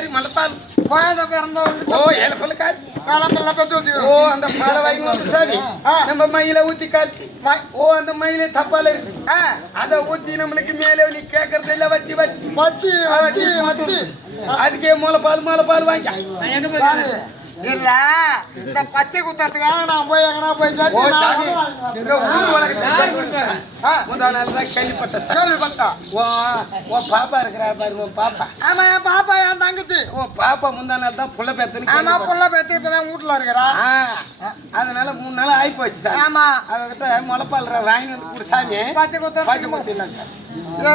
காரி மலத்தால் ஓ ஏலப்பல்ல காரி ஓ அந்த பாலை வாங்கி வந்து சாமி நம்ம மயில ஊத்தி காய்ச்சி ஓ அந்த மயில தப்பால இருக்கு அதை ஊத்தி நம்மளுக்கு மேலே நீ கேட்கறது இல்ல வச்சு வச்சு வச்சு வச்சு வச்சு அதுக்கே முளைப்பால் வாங்கி நான் எங்க போய் இல்ல இந்த பச்சை குத்துறதுக்காக நான் போய் எங்கன்னா போய் கேள்விப்பட்டேன் ஓ பாப்பா இருக்கிறா பாரு ஓ பாப்பா ஆமா என் பாப்பா என் தங்கச்சி ஓ பாப்பா முந்தா நாள் தான் புள்ள பேத்துன்னு ஆமா புள்ள பேத்து இப்பதான் வீட்டுல இருக்கிறா அதனால 3 நாள் ஆகி போச்சு சார் ஆமா அவகிட்ட முளைப்பால் வாங்கி வந்து கொடு சாமி பச்சை குத்திடலாம் சார்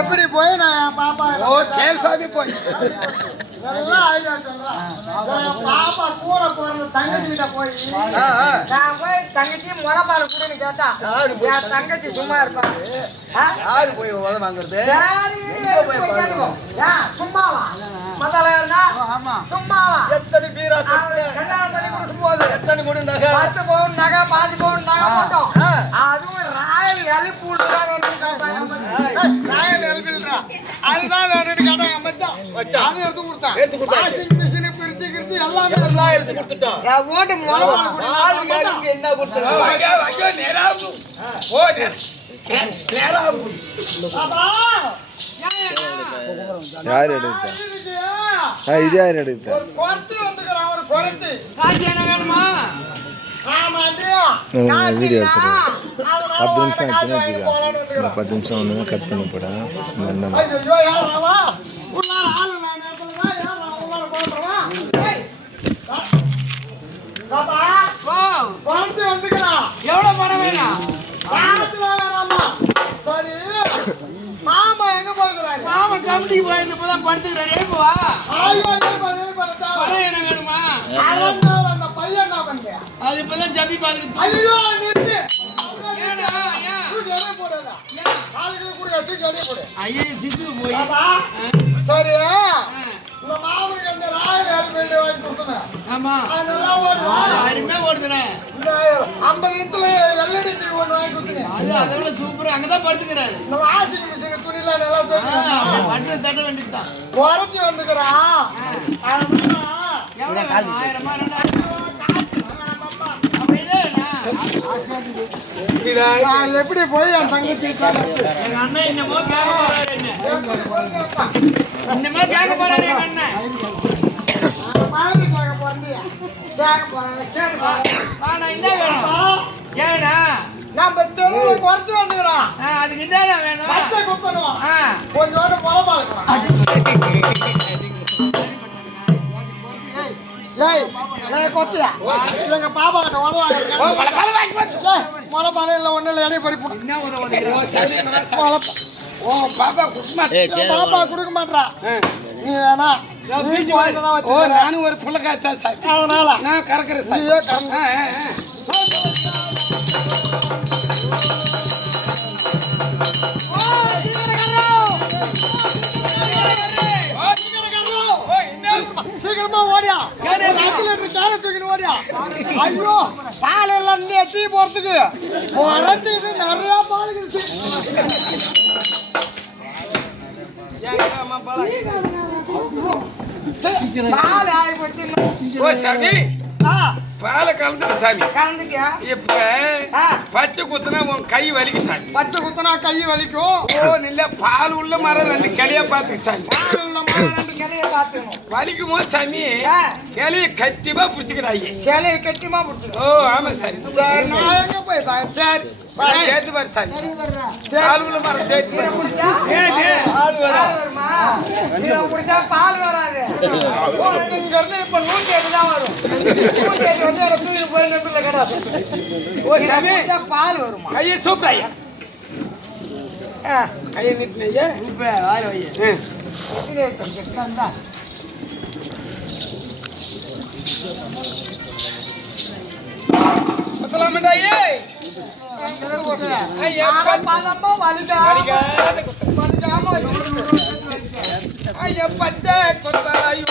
எப்படி போய் நான் என் பாப்பா ஓ கேள் சாமி போய் பாப்பா கூட போறது தங்கச்சி கிட்ட போய் நான் போய் தங்கச்சி முளைப்பால் கூடன்னு கேட்டா என் தங்கச்சி சும்மா இருப்பாங்க யாரு போய் உதவ வாங்குறது சும்மாவா மதாலா சும்மாவா எத்தனை பீரா கல்யாணம் பண்ணி கொடுக்கும் போது எத்தனை மூணு நகை 10 பவுன் நகை 5 பவுன் நகை போட்டோம் அதுவும் ராயல் எலிப்பூல் ராயல் எலிபில்ரா அதுதான் வேணும்னு கேட்டாங்க மச்சான் அது எடுத்து கொடுத்தான் வாஷிங் மிஷின் பிரிச்சு கிரிச்சு எல்லாமே எல்லாம் எடுத்து கொடுத்துட்டோம் நான் ஓட்டு ஆளுங்க என்ன கொடுத்துருவோம் நேராகு ஓ நேராகு யார் எடுத்தா இது யார் எடுத்தா ஒரு குறத்தி வந்துக்கிறான் ஒரு குறத்தி காசு என்ன வேணுமா வீடியோ எடுத்துருவேன் 10 நிமிஷம் ஆச்சுன்னா வச்சுக்கா இந்த 10 நிமிஷம் ஒன்று கட் பண்ண போடா எவ்வளவு பணம் வேணும் மாமா எங்க போகிறாரு மாமா கமிட்டிக்கு போயிருந்தப்பதான் படுத்துக்கிறாரு எழுப்புவா பணம் என்ன வேணுமா அந்த பையன் என்ன பண்றியா அது இப்பதான் ஜப்பி பாத்துக்கிட்டு ஐயோ நிறுத்து ஐயோ சிச்சு போய் சரி இந்த மாவுக்கு அந்த ராயல் எல்பில்டு வாங்கி கொடுத்தேன் ஆமா அதெல்லாம் ஓடுவா அருமையா ஓடுதுனே இந்த 50 இன்ச்ல எல்இடி டிவி ஒன்று வாங்கி கொடுத்தேன் அது அதோட சூப்பர் அங்கதான் படுத்துக்கிறாரு இந்த வாஷிங் மிஷின் துணிலாம் நல்லா தோணும் பட்டு தட்ட வேண்டியதுதான் குறைச்சி வந்துக்கிறான் எவ்வளவு வேணும் 1000 2000 எப்படி போய் என் தங்கச்சி எங்க அண்ணன் என்னமோ கேட்க போறாரு என்னமோ கேட்க போறாரு எங்க அண்ணன் மாதிரி கேட்க போறேன் என்ன வேணும் ஏன்னா நம்ம தெருவுல குறைச்சி வந்துக்கிறான் அதுக்கு என்ன வேணும் பச்சை குத்தணும் கொஞ்சோண்டு முளப்பா கொத்தியா எங்க பாப்பா கிட்ட முளப்பால இல்ல ஒண்ணு இல்ல எடை படி பாப்பா கொடுக்க மாட்டா நீ வேணா நானும் ஒரு புள்ளக்காத்தான் சார் அதனால நான் கறக்குறேன் சார் சீக்கிரமா ஓடியா 5 லிட்டர் கேன தூக்கிட்டு ஓடியா ஐயோ பால் எல்லாம் டீ போறதுக்கு குறைச்சிட்டு நிறைய பால் இருக்கு பால் ஆகி போச்சு ஓ சாமி பாலை கலந்துட்டு சாமி கலந்துக்கியா இப்ப பச்சை குத்துனா உன் கை வலிக்கு சாமி பச்சை குத்துனா கை வலிக்கும் ஓ இல்ல பால் உள்ள மரம் 2 கிளையா பாத்து சாமி பால் உள்ள மரம் 2 கிளைய பாத்துக்கணும் வலிக்கும் போது சாமி கிளைய கட்டிமா புடிச்சுக்கிறாங்க கிளைய கட்டிமா புடிச்சுக்கணும் ஓ ஆமா சாமி சரி நான் எங்க போய் சரி சேர்த்து பாரு சாமி பால் உள்ள மரம் சேர்த்து வருமா குடிச்சா பால் வராது இங்க இருந்து இப்ப 108 தான் வரும் 108 வந்து எனக்கு தூக்கி போய் நம்பில கிடையாது ஓ சாமி பால் வருமா கையை சூப்பர் ஐயா கையை நீட்டினையா சூப்பர் ஆறு ஐயா பத்தலாமண்டாயே பச்சை கொத்தாயோ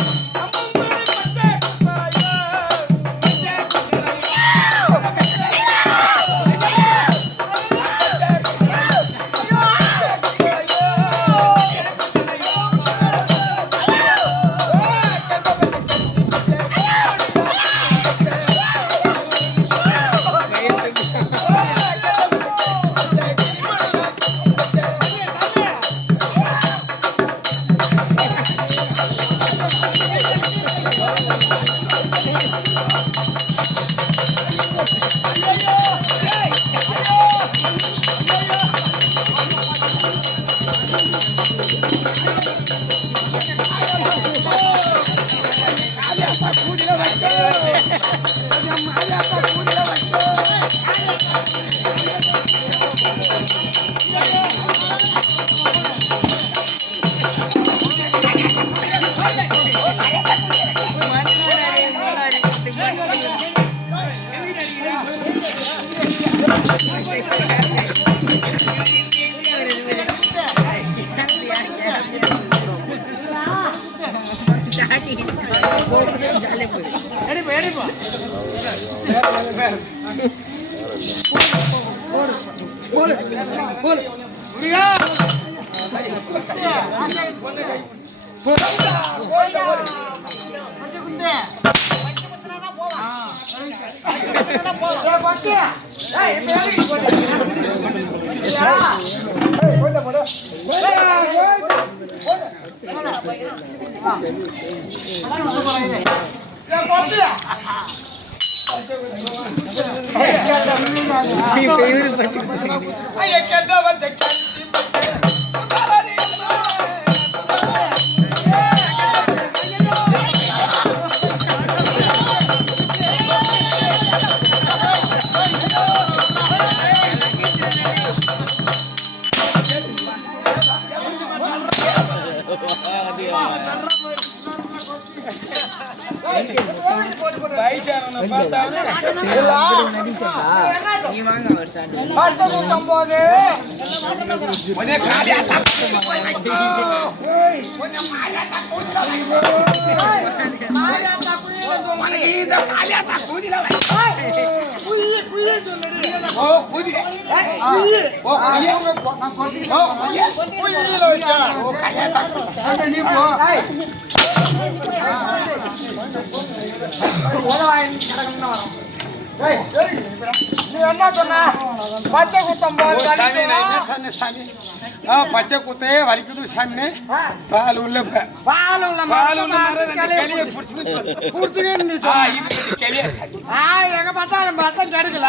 என்ன சொன்ன பச்சை குத்தம் பச்சை குத்தையே வலிக்குது சாமி பால் உள்ள பால் உள்ள எங்க பார்த்தாலும் பார்த்தா கிடைக்கல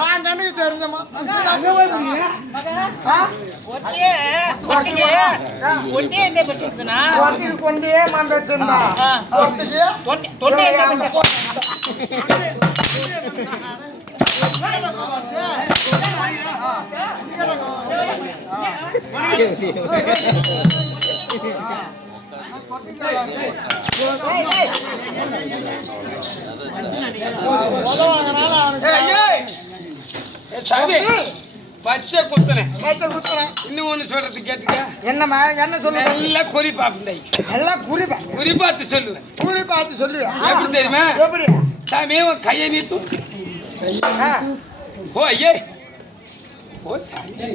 நான் கண்ணுக்கு தெரிஞ்சமா கொண்டே மாம்பிச்சிருந்தா பச்சை குத்தனை இன்னும் ஒண்ணு சொல்றது கேட்டுக்க என்னம்மா என்ன சொல்லு எல்லாம் குறி பாப்பேன் எல்லாம் குறி பார்த்து சொல்லுவேன் குறி பார்த்து சொல்லுவேன் எப்படி தெரியுமா எப்படி சாமி உன் கையை நீ தூக்கு ஓ ஐயே ஓ சாமி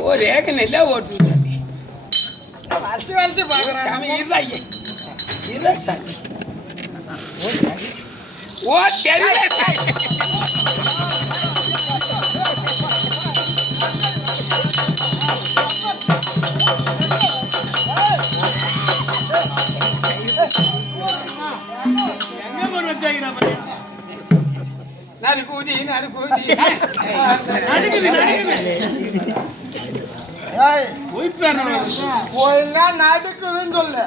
ஓ ரேக நெல்ல ஓட்டு சாமி வளைச்சு வளைச்சு பாக்குறேன் சாமி இல்ல ஐயே இல்ல சாமி ஓ சாமி ஓ தெரியல சாமி நடுக்குன்னு சொல்லு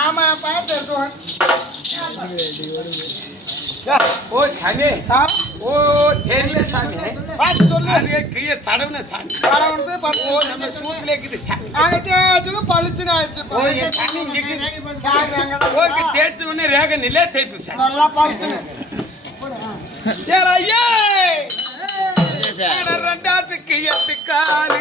ஆமா பயத்தை எடுத்துவான் ஓ சாமி ஓ தெரியல சாமி சொல்லு அது கைய தடவுன சாமி ஓ நம்ம சூத்துல இருக்குது சாமி அங்கே பளிச்சுன்னு ஆயிடுச்சு ஓ என் சாமி ஓகே தேய்ச்சு உடனே ரேக நிலையா தேய்த்து சாமி நல்லா பளிச்சுன்னு ஐயே ரெண்டாத்துக்கு 8 காலு